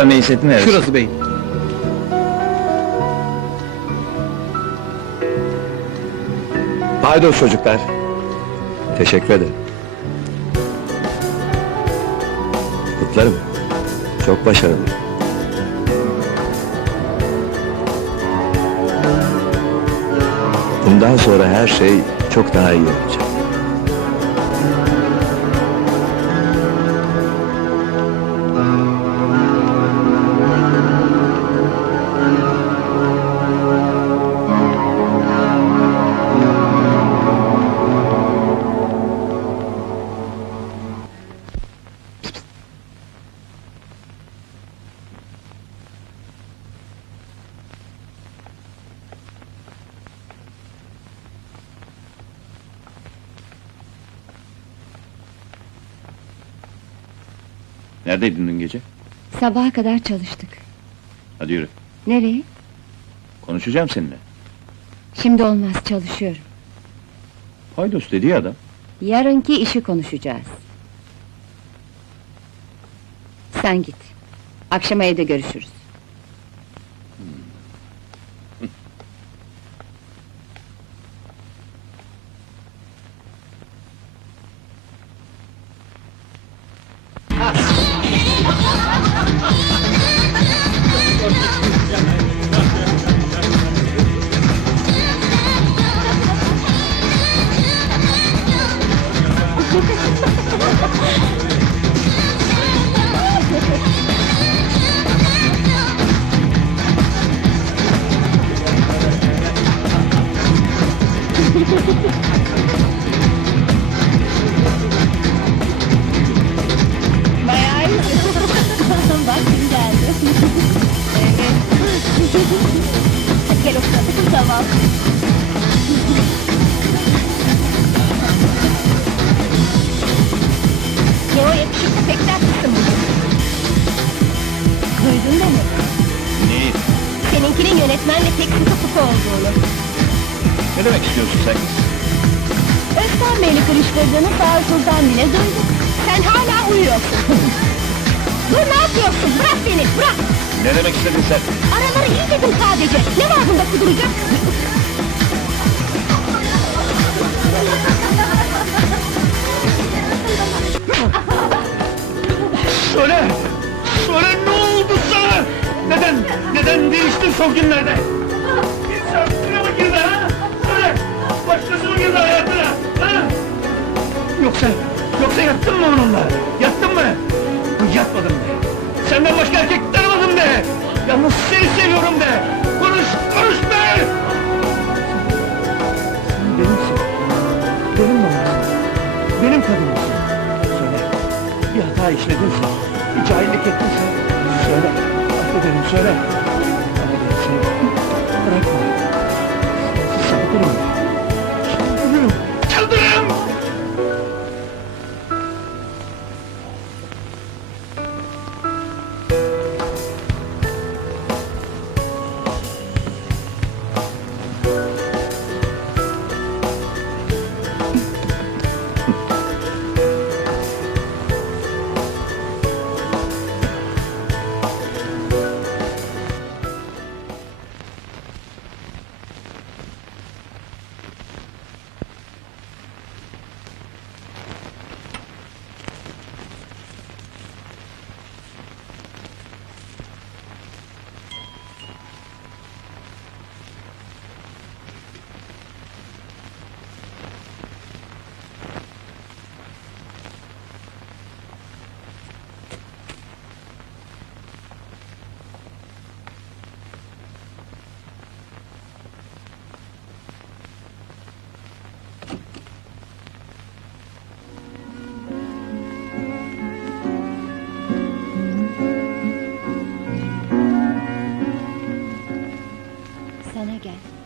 çıkan Bey'in neresi? Şurası beyim. Paydos çocuklar. Teşekkür ederim. Kutlarım. Çok başarılı. Bundan sonra her şey çok daha iyi olacak. Neredeydin dün gece? Sabaha kadar çalıştık. Hadi yürü. Nereye? Konuşacağım seninle. Şimdi olmaz çalışıyorum. Paydos dedi ya adam. Yarınki işi konuşacağız. Sen git. Akşama evde görüşürüz. Yönetmenle pek sıkı fıkı olduğunu. Ne demek istiyorsun sen? Özkan Bey'le karıştırdığını Sağır Sultan bile duydu. Sen hala uyuyorsun. Dur ne yapıyorsun? Bırak beni, bırak! Ne demek istedin sen? Araları iyi dedim sadece. Ne var bunda kuduracak? Neden değiştin son günlerde? İnsan mı girdi ha? Söyle! Başkası girdi hayatına? Ha? Yoksa, yoksa yattın mı onunla? Yattın mı? Yatmadım de. Senden başka erkek tanımadım de. Yalnız seni seviyorum de. Konuş, konuş be! Sen benimsin. Benim babamsın. Benim kadınımsın. Söyle. Bir hata işledinse, bir cahillik ettinse söyle. Affederim söyle. again.